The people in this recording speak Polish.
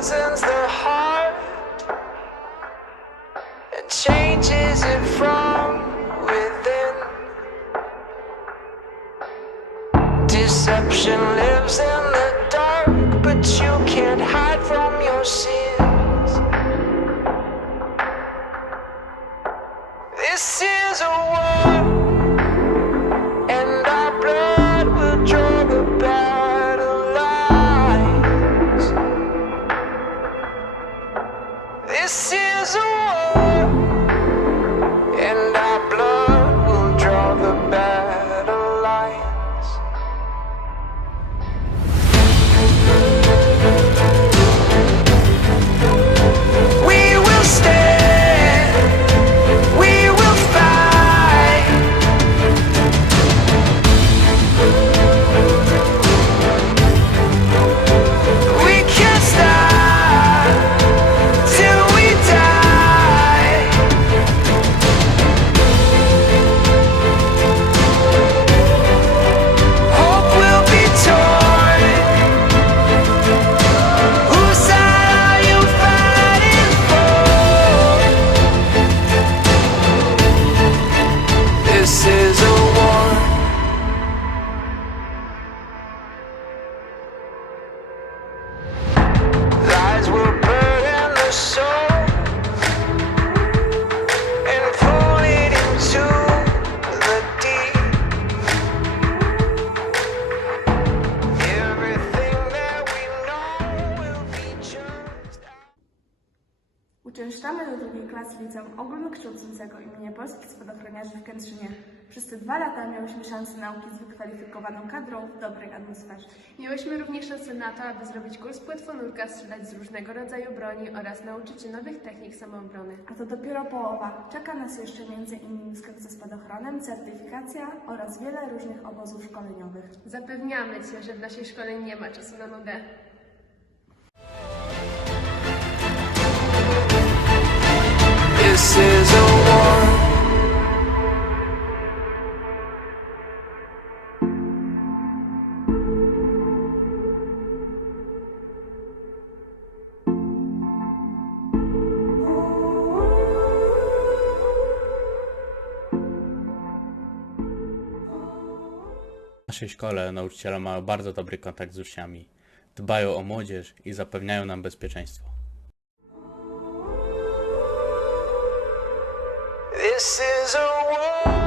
poisons the heart and changes it from within. Deception lives in the dark, but you can't hide from your sins. This is a world. This Uczęszczamy do drugiej klasy liceum ogólnokształcącego imienia Polskich Spadochroniarzy w Kętrzynie. Przez te dwa lata miałyśmy szansę nauki z wykwalifikowaną kadrą w dobrej atmosferze. Miałyśmy również szansę na to, aby zrobić kurs płetwonurka, strzelać z różnego rodzaju broni oraz nauczyć się nowych technik samoobrony. A to dopiero połowa. Czeka nas jeszcze m.in. skok ze spadochronem, certyfikacja oraz wiele różnych obozów szkoleniowych. Zapewniamy Cię, że w naszej szkole nie ma czasu na nudę. W naszej szkole nauczyciele mają bardzo dobry kontakt z uczniami, dbają o młodzież i zapewniają nam bezpieczeństwo. This is a war.